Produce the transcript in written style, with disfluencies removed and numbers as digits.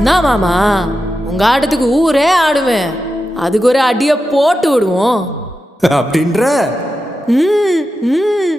என்ன மாமா, உங்க ஆட்டத்துக்கு ஊரே ஆடுவேன். அதுக்கு ஒரு அடியை போட்டு விடுவோம் அப்படின்ற ம் ம்